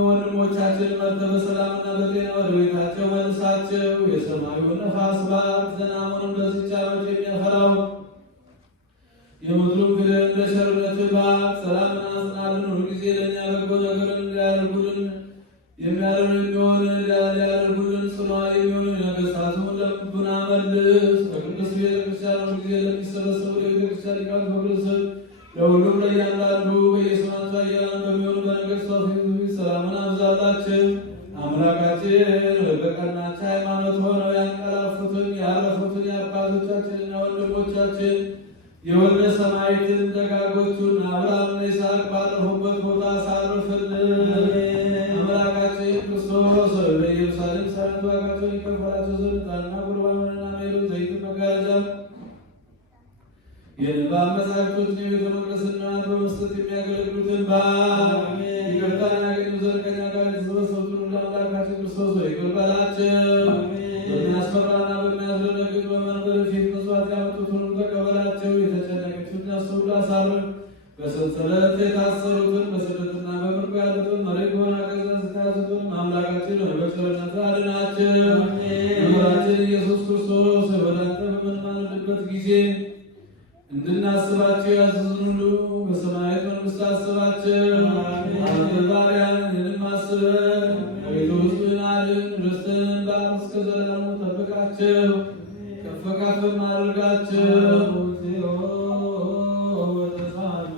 ወንድሞቻችን መርተህ በሰላምና በጤና ወደ ቤታቸው መልሳቸው። የሰማዩን ነፋስ ባርክ፣ ዝናቡንም በዚህች ዓመት የሚያፈራው የምድሩን ፍሬ እንደ ቸርነትህ ባርክ። ሰላምን አጽናልን፣ ሁልጊዜ ለእኛ በጎ ነገርን ሊያደርጉልን ሊያደርጉልን ጽኑዕ የሚሆኑ ነገሥታቱን ልቡና መልስ። በቅዱስ ቤተክርስቲያን ሁልጊዜ ለሚሰበሰቡ የቤተክርስቲያን ሊቃውንት በኩል ስም ለሁሉም ለእያንዳንዱ በየስማቸው ኃያላን በሚሆኑ በነገሥታቱ ፊት ሰላምን አብዛላቸው። አምላካችን በቀናች ሃይማኖት ሆነው ያንቀላፉትን ያረፉትን የአባቶቻችንና ወንድሞቻችን የወልደ ሰማዕታትን ደጋጎቹን አብርሃምና ይስሐቅ ባረፉበት ቦታ አሳርፍልን። አምላካችን ክርስቶስ በኢየሩሳሌም ሰራዊት ዋጋቸውን ይከፈላቸው ዘንድ ዕጣንና ቁርባንና ሜሎን ዘይትን መጋረጃ የንባብ መጻሕፍቶችን የቤተ መቅደስን ንዋያት በመስጠት የሚያገለግሉትን ይቅርታን ያገኙ ዘንድ ከእኛ ጋር የተሰበሰቡትን ሁሉ አምላካችን ክርስቶስ ሆይ ይቅር በላቸው። በሚያስፈራና በሚያስደነግጥ በመንበር ፊት መስዋዕት ያመጡትን ሁሉ ተቀበላቸው። የተጨነቁትን አስተውሎ አሳርፍ። በሰንሰለት የታሰሩትን በስደትና በምርኮ ያሉትን መሬት በሆነ አገዛዝ የተያዙትን አምላካችን ሆይ በቸርነትህ አድናቸው። መምህራችን ኢየሱስ ክርስቶስ ወደ አንተ በምንማልድበት ጊዜ እንድናስባቸው ያዘዝን ሁሉ በሰማያዊት መንግሥት አስባቸው። አንተ ባሪያን እኔንም አስበን፣ አቤቱ ሕዝብህን አድን። ርስትህን ባርክ፣ እስከ ዘላለሙ ጠብቃቸው፣ ከፍ ከፍም አድርጋቸው። ወተሳሎ